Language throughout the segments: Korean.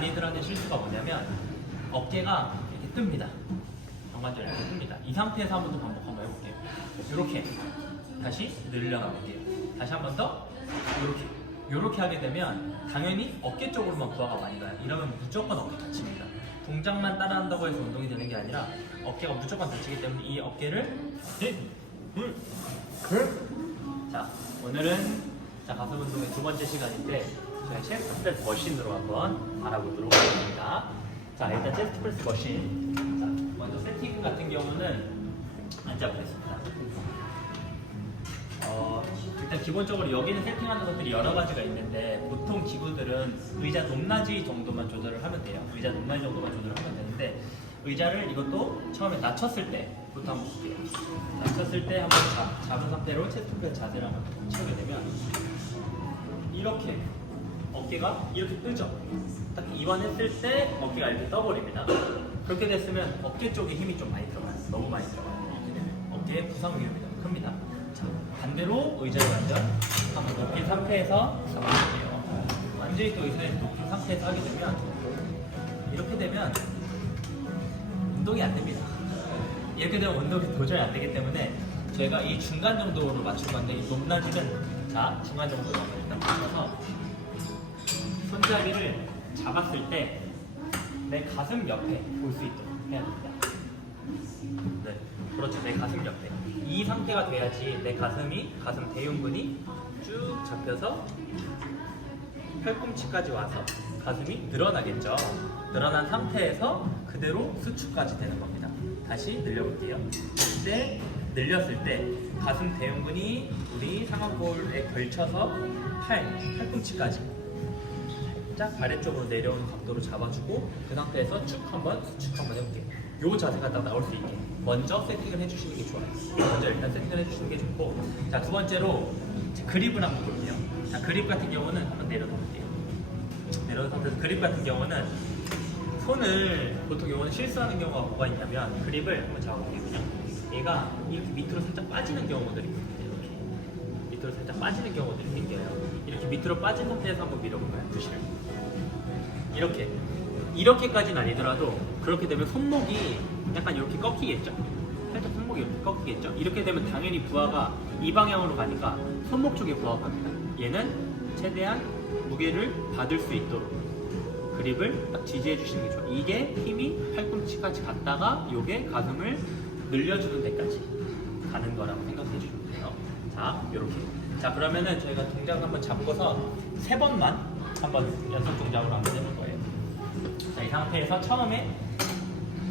많이들 하는 실수가 뭐냐면 어깨가 이렇게 뜹니다. 정관절 이렇게 뜹니다. 이 상태에서 한 번 더 반복 한번 해볼게요. 이렇게 다시 늘려나볼게요. 다시 한 번 더 이렇게 하게 되면 당연히 어깨 쪽으로만 부하가 많이 가요. 이러면 무조건 어깨 다칩니다. 동작만 따라한다고 해서 운동이 되는 게 아니라 어깨가 무조건 다치기 때문에 이 어깨를 자, 오늘은 가슴 운동의 두 번째 시간인데 저희 체스트 프레스 머신으로 한번 알아보도록 하겠습니다. 자, 일단 체스트 프레스 머신. 자, 먼저 세팅 같은 경우는 앉아보겠습니다. 일단 기본적으로 여기는 세팅하는 것들이 여러 가지가 있는데 보통 기구들은 의자 높낮이 정도만 조절을 하면 돼요. 의자 높낮이 정도만 조절을 하면 되는데 의자를 이것도 처음에 낮췄을 때부터 한번 볼게요. 낮췄을 때 한번 잡은 상태로 체스트 프레스 자세를 한번 채우게 되면 이렇게 어깨가 이렇게 뜨죠. 딱 이완했을 때 어깨가 이렇게 떠버립니다. 그렇게 됐으면 어깨 쪽에 힘이 좀 많이 들어가요. 너무 많이 들어가요. 이렇게 되면 어깨에 부상 위험이 너무 큽니다. 자, 반대로 의자를 완전 한번 높인 상태에서 잡아볼게요. 완전히 또 의자에 높인 상태에서 하게 되면 이렇게 되면 운동이 안 됩니다. 이렇게 되면 운동이 도저히 안 되기 때문에 저희가 이 중간 정도로 맞출 건데 이 높낮이는 자, 중간 정도로 일단 맞춰서 손잡이를 잡았을 때 내 가슴 옆에 볼 수 있도록 해야 됩니다. 네, 그렇죠. 내 가슴 옆에. 이 상태가 돼야지 내 가슴 대흉근이 쭉 잡혀서 팔꿈치까지 와서 가슴이 늘어나겠죠. 늘어난 상태에서 그대로 수축까지 되는 겁니다. 다시 늘려볼게요. 이때 늘렸을 때 가슴 대흉근이 우리 상완골에 걸쳐서 팔꿈치까지 살짝 아래쪽으로 내려오는 각도로 잡아주고 그 상태에서 수축 한번 해볼게요. 요 자세가 딱 나올 수 있게 먼저 세팅을 해주시는 게 좋아요. 먼저 일단 세팅을 해주시는 게 좋고, 자, 두 번째로 그립을 한번 볼게요. 자, 그립 같은 경우는 한번 내려놓을게요. 내려놓은 상태에서 그립 같은 경우는 손을 보통 경우는 실수하는 경우가 뭐가 있냐면 그립을 한번 잡아볼게요. 그냥 얘가 이렇게 밑으로 살짝 빠지는 경우들이 있거든요. 이렇게 밑으로 살짝 빠지는 경우들이 생겨요. 이렇게 밑으로 빠진 상태에서 한번 밀어볼까요? 부시를 이렇게까지는 아니더라도 그렇게 되면 손목이 약간 이렇게 꺾이겠죠? 살짝 손목이 이렇게 꺾이겠죠? 이렇게 되면 당연히 부하가 이 방향으로 가니까 손목 쪽에 부하가 갑니다. 얘는 최대한 무게를 받을 수 있도록 그립을 딱 지지해 주시는 게 좋아요. 이게 힘이 팔꿈치까지 갔다가 요게 가슴을 늘려주는 데까지 가는 거라고 생각해 주시면 돼요. 자, 요렇게. 자, 그러면은 저희가 동작을 한번 잡고서 3번만 한번 연속 동작으로 한번 해볼 거예요. 자, 이 상태에서 처음에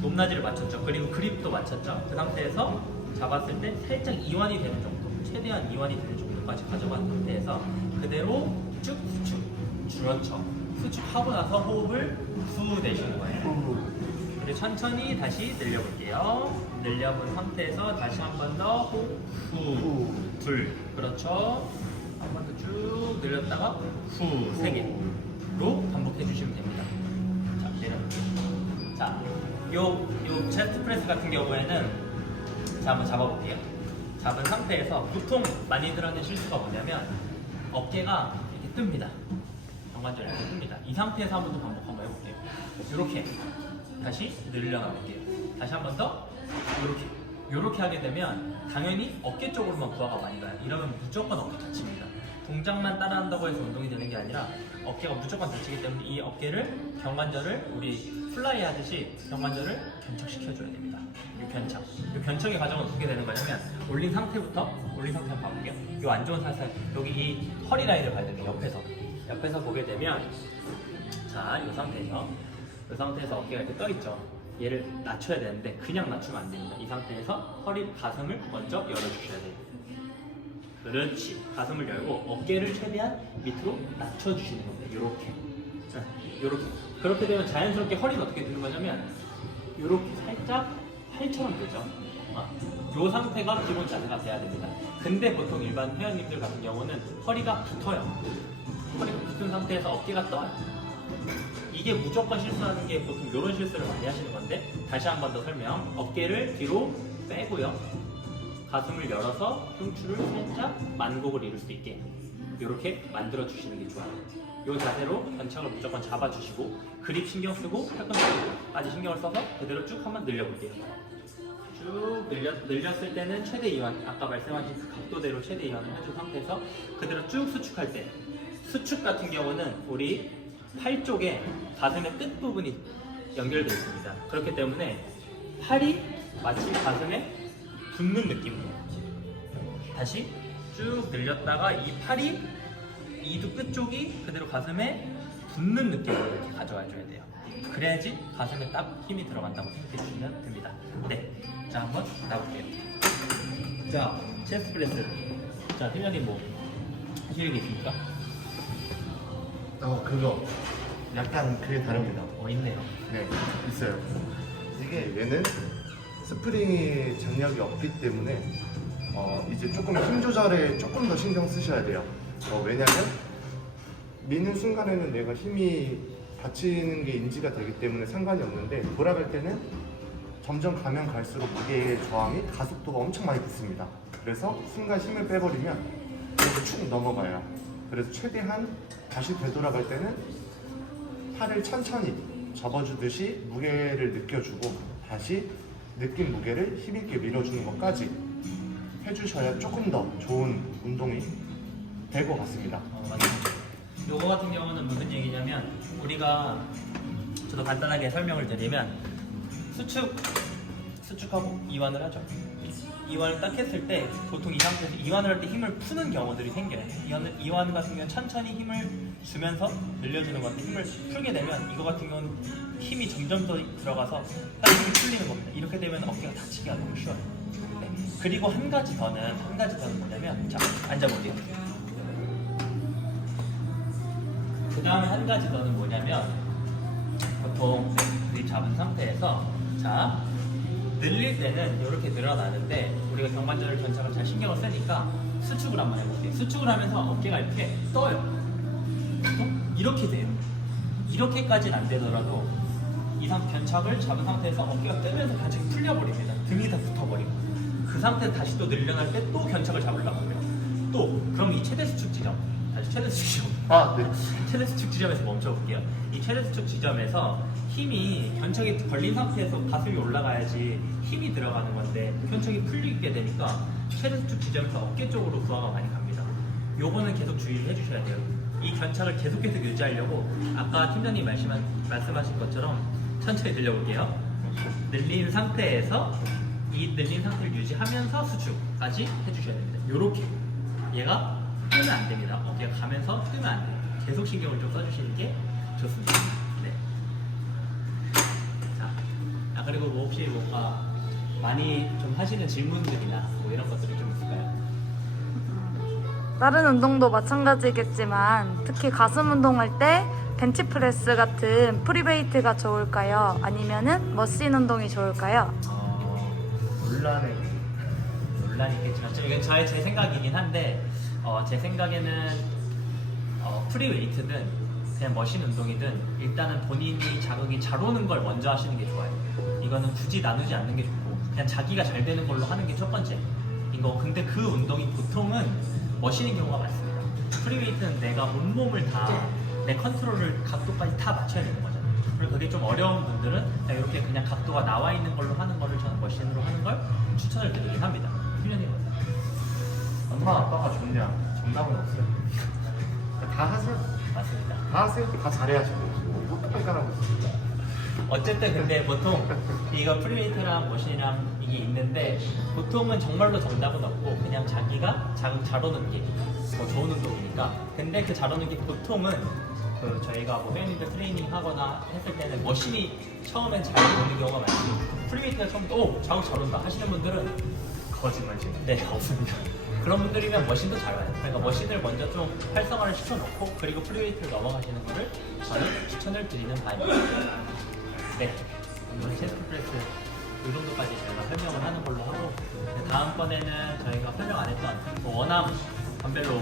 높낮이를 맞췄죠. 그리고 그립도 맞췄죠. 그 상태에서 잡았을 때 살짝 이완이 되는 정도, 최대한 이완이 되는 정도까지 가져간 상태에서 그대로 쭉 수축, 그렇죠. 수축하고 나서 호흡을 후 내쉬는 거예요. 그리고 천천히 다시 늘려볼게요. 늘려본 상태에서 다시 한 번 더 호흡, 후, 둘, 그렇죠. 한 번 더 쭉 늘렸다가 후, 3개로 반복해 주시면 됩니다. 자, 내려볼게요. 자, 요 체스트 프레스 같은 경우에는 자, 한번 잡아볼게요. 잡은 상태에서 보통 많이들 하는 실수가 뭐냐면 어깨가 이렇게 뜹니다. 정관절 이렇게 뜹니다. 이 상태에서 한 번 더 반복 한번 해볼게요. 이렇게 다시 늘려나볼게요. 다시 한 번 더 이렇게 하게 되면 당연히 어깨 쪽으로만 부하가 많이 가요. 이러면 무조건 어깨 다칩니다. 동작만 따라한다고 해서 운동이 되는 게 아니라 어깨가 무조건 다치기 때문에 이 어깨를 경관절을 우리 플라이 하듯이 경관절을 견착시켜줘야 됩니다. 이 견착. 이 견착의 과정은 어떻게 되는 거냐면 올린 상태부터 한번 봐볼게요. 이 안 좋은 살살 여기 이 허리 라인을 봐야 돼요. 옆에서 보게 되면 자, 이 상태에서 어깨가 이렇게 떠 있죠. 얘를 낮춰야 되는데 그냥 낮추면 안 됩니다. 이 상태에서 가슴을 먼저 열어주셔야 돼요. 그렇지. 가슴을 열고 어깨를 최대한 밑으로 낮춰주시는 겁니다. 요렇게. 그렇게 되면 자연스럽게 허리는 어떻게 되는 거냐면 요렇게 살짝 팔처럼 되죠. 요 상태가 기본 자세가 돼야 됩니다. 근데 보통 일반 회원님들 같은 경우는 허리가 붙어요. 허리가 붙은 상태에서 어깨가 떠요. 이게 무조건 실수하는 게 보통 이런 실수를 많이 하시는 건데 다시 한 번 더 설명. 어깨를 뒤로 빼고요. 가슴을 열어서 흉추를 살짝 만곡을 이룰 수 있게 이렇게 만들어 주시는 게 좋아요. 이 자세로 견착을 무조건 잡아주시고 그립 신경 쓰고 팔꿈치까지 신경을 써서 그대로 쭉 한번 늘려볼게요. 쭉 늘렸을 때는 최대 이완, 아까 말씀하신 그 각도대로 최대 이완을 해준 상태에서 그대로 쭉 수축할 때, 수축 같은 경우는 우리 팔 쪽에 가슴의 끝 부분이 연결되어 있습니다. 그렇기 때문에 팔이 마치 가슴에 붙는 느낌으로 다시 쭉 늘렸다가 이 팔이 이두 끝 쪽이 그대로 가슴에 붙는 느낌으로 이렇게 가져와 줘야 돼요. 그래야지 가슴에 딱 힘이 들어간다고 생각해 주시면 됩니다. 네, 자 한번 나볼게요. 자, 체스트 프레스. 자, 팀장님 뭐 하시는 게 있습니까? 그거 약간 그게 다릅니다. 있네요. 네, 있어요. 이게 얘는 스프링이 장력이 없기 때문에 이제 조금 힘 조절에 조금 더 신경 쓰셔야 돼요. 왜냐면 미는 순간에는 내가 힘이 받치는 게 인지가 되기 때문에 상관이 없는데 돌아갈 때는 점점 가면 갈수록 무게의 저항이 가속도가 엄청 많이 붙습니다. 그래서 순간 힘을 빼버리면 이렇게 축 넘어가요. 그래서 최대한 다시 되돌아갈 때는 팔을 천천히 접어주듯이 무게를 느껴주고 다시 느낀 무게를 힘있게 밀어주는 것까지 해주셔야 조금 더 좋은 운동이 될 것 같습니다. 맞습니다. 요거 같은 경우는 무슨 얘기냐면 우리가 저도 간단하게 설명을 드리면 수축하고 이완을 하죠. 이완을 딱 했을 때 보통 이 상태에서 이완을 할 때 힘을 푸는 경우들이 생겨요. 이완 같은 경우는 천천히 힘을 주면서 늘려주는 건데 힘을 풀게 되면 이거 같은 경우는 힘이 점점 더 들어가서 딱 힘이 풀리는 겁니다. 이렇게 되면 어깨가 다치기가 너무 쉬워요. 네. 그리고 한 가지 더는 뭐냐면 자, 앉아볼게요. 그 다음에 한 가지 더는 뭐냐면 보통 그립 잡은 상태에서 자 늘릴 때는 이렇게 늘어나는데 우리가 경관절 견착을 잘 신경을 쓰니까 수축을 한번 해볼게요. 수축을 하면서 어깨가 이렇게 떠요. 이렇게 돼요. 이렇게까지는 안 되더라도 이상 견착을 잡은 상태에서 어깨가 뜨면서 견착이 풀려버립니다. 등이 다 붙어버리고 그 상태에서 다시 또 늘려날 때 또 견착을 잡으려고 해요. 또 그럼 이 최대 수축 지점 다시 최대 수축 지점 네. 최대 수축 지점에서 멈춰볼게요. 이 최대 수축 지점에서 힘이 견착이 걸린 상태에서 가슴이 올라가야지 힘이 들어가는 건데 견착이 풀리게 되니까 최대 수축 지점에서 어깨 쪽으로 부하가 많이 갑니다. 요거는 계속 주의를 해주셔야 돼요. 이 견착을 계속해서 유지하려고 아까 팀장님 말씀하신 것처럼 천천히 늘려볼게요. 늘린 상태에서 이 늘린 상태를 유지하면서 수축까지 해주셔야 됩니다. 요렇게 얘가 뜨면 안 됩니다. 어깨가 가면서 뜨면 안 돼요. 계속 신경을 좀 써주시는 게 좋습니다. 네. 자, 그리고 뭐 혹시 뭔가 많이 좀 하시는 질문들이나 뭐 이런 것들이 좀 있을까요? 다른 운동도 마찬가지겠지만 특히 가슴 운동할 때 벤치프레스 같은 프리웨이트가 좋을까요? 아니면은 머신 운동이 좋을까요? 논란이 있겠지만 이건 제 생각이긴 한데 제 생각에는 프리웨이트든 그냥 머신 운동이든 일단은 본인이 자극이 잘 오는 걸 먼저 하시는 게 좋아요. 이거는 굳이 나누지 않는 게 좋고 그냥 자기가 잘 되는 걸로 하는 게 첫 번째인 거. 근데 그 운동이 보통은 머신인 경우가 많습니다. 프리웨이트는 내가 온몸을 다 내 컨트롤을 각도까지 다 맞춰야 되는 거잖아요. 그리고 그게 좀 어려운 분들은 이렇게 그냥 각도가 나와 있는 걸로 하는 거를 저는 머신으로 하는 걸 추천을 드리긴 합니다. 훈련이 뭐예요? 엄마 아빠가 좋냐? 정답은 없어요. 다 하세요. 맞습니다. 다 하세요. 다 잘해야지. 뭐 평가하고 있습니다. 어쨌든 근데 보통 이거 프리웨이트랑 머신이랑 이게 있는데 보통은 정말로 정답은 없고 그냥 자기가 자극 잘 오는 게 뭐 좋은 운동이니까. 근데 그 잘 오는 게 보통은 그 저희가 뭐 회원님들 트레이닝 하거나 했을 때는 머신이 처음엔 잘 오는 경우가 많고 프리웨이트가 처음부터 자극 잘 온다 하시는 분들은 거짓말이지. 네, 없습니다. 그런 분들이면 머신도 잘 와요. 그러니까 머신을 먼저 좀 활성화를 시켜놓고 그리고 프리웨이트로 넘어가시는 거를 저는 추천을 드리는 바입니다. 네, 오늘 체스트 프레스 이 정도까지 저희가 설명을 하는 걸로 하고 다음번에는 저희가 설명 안 했던 뭐 원암 덤벨로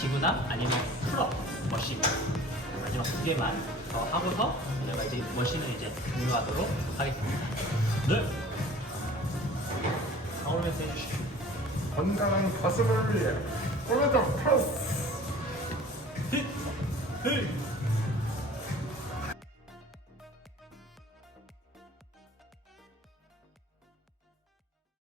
기구나 아니면 풀업, 머신 마지막 두 개만 더 하고서 저희가 이제 머신을 이제 종료하도록 하겠습니다. 네, 나오면서 해주시죠. 건강한 가슴을 위해 오늘도 플러스 헤이.